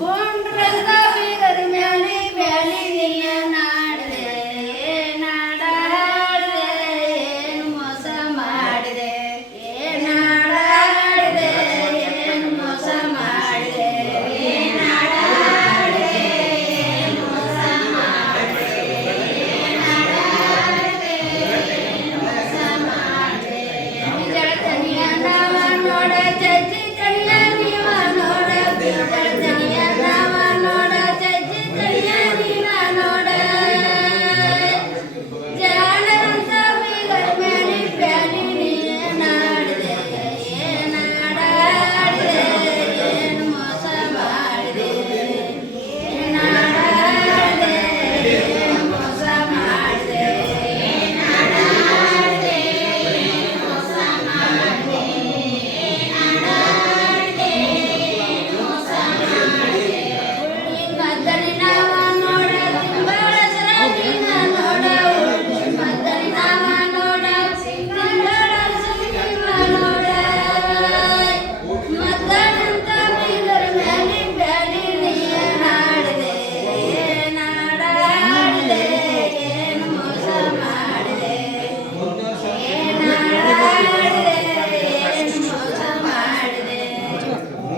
போன்ற